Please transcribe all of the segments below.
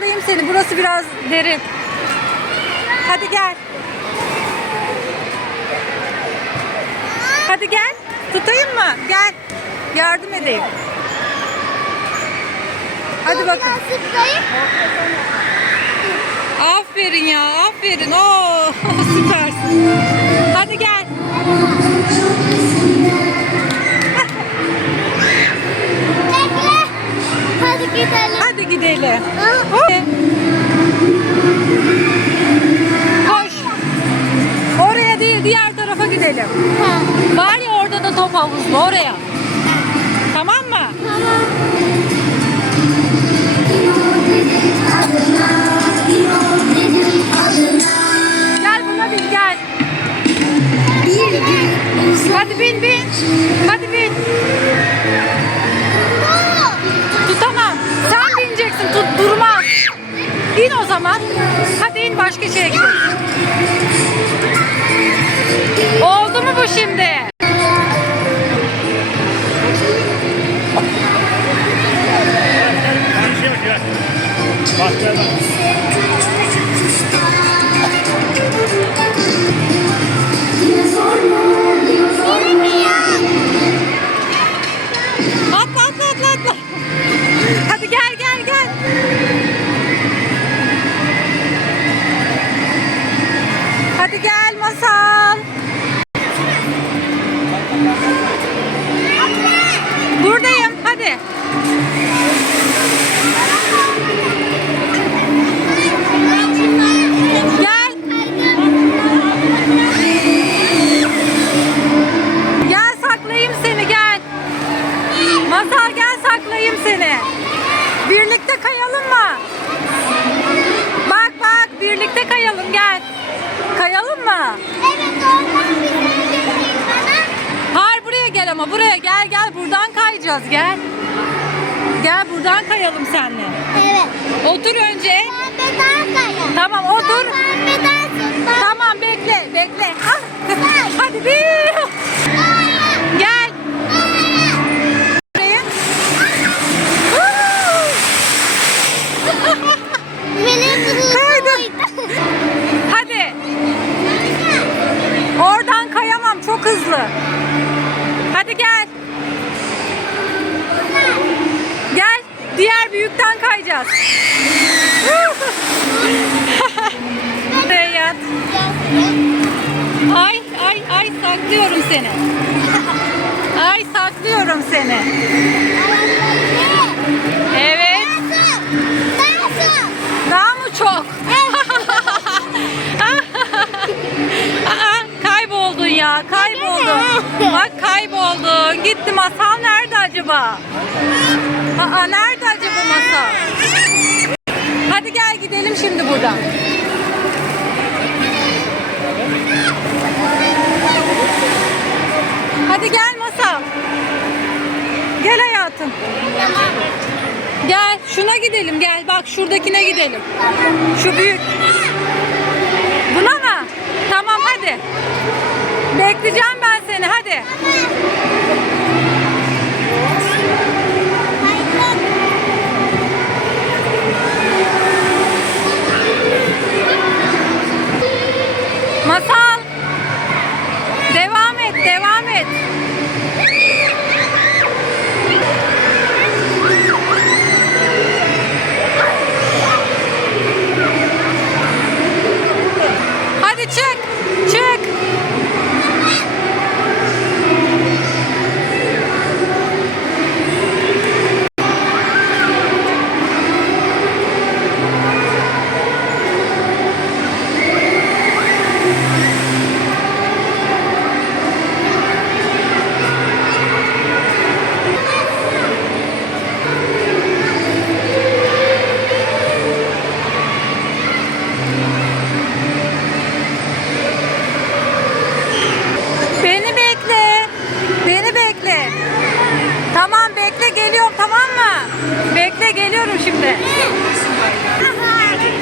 atlayayım seni. Burası biraz derin. Hadi gel. Hadi gel. Tutayım mı? Gel. Yardım edeyim. Hadi bakın. Aferin ya. Aferin. Oo, süpersin. Hadi gel. havuzlu oraya. birlikte kayalım gel. Kayalım mı? Evet oradan güzel bir bana. Hayır buraya gel ama buraya gel gel buradan kayacağız gel. Gel buradan kayalım seninle. Evet. Otur önce. Ben gel. Gel. Diğer büyükten kayacağız. Beyyat. ay ay ay saklıyorum seni. Ay saklıyorum seni. Evet. Daha mı çok? Aa, kayboldun ya kayboldun. Bak gitti masal nerede acaba? Aa, nerede acaba masal? Hadi gel gidelim şimdi buradan. Hadi gel masal. Gel hayatım. Gel şuna gidelim gel bak şuradakine gidelim. Şu büyük. Buna mı? Tamam hadi. Bekleyeceğim ben seni hadi.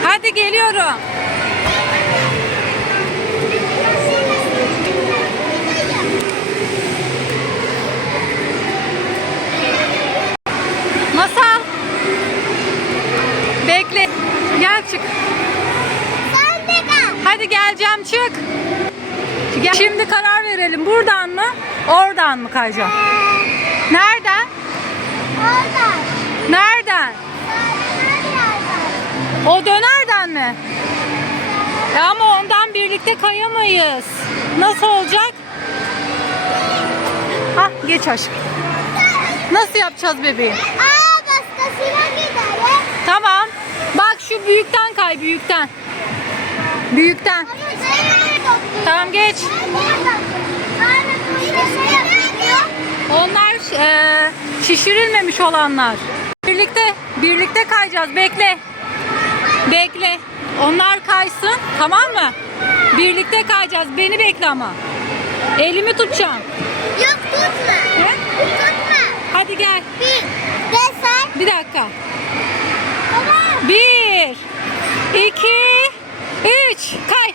Hadi. geliyorum. Masal. Bekle. Gel çık. Hadi geleceğim çık. Şimdi karar verelim. Buradan mı? Oradan mı kayacağım? Ee, Nereden? Oradan. Nereden? O dönerden mi? Ya ama ondan birlikte kayamayız. Nasıl olacak? Ha geç aşk. Nasıl yapacağız bebeğim? Aa başkasıyla gidelim. Tamam. Bak şu büyükten kay büyükten. Büyükten. Tamam geç. Onlar e, şişirilmemiş olanlar. Birlikte birlikte kayacağız. Bekle. Bekle. Onlar kaysın. Tamam mı? Birlikte kayacağız. Beni bekle ama. Elimi tutacağım. Yok tutma. He? Tutma. Hadi gel. Bir. Desen. Bir dakika. Baba. Bir. iki, Üç. Kay.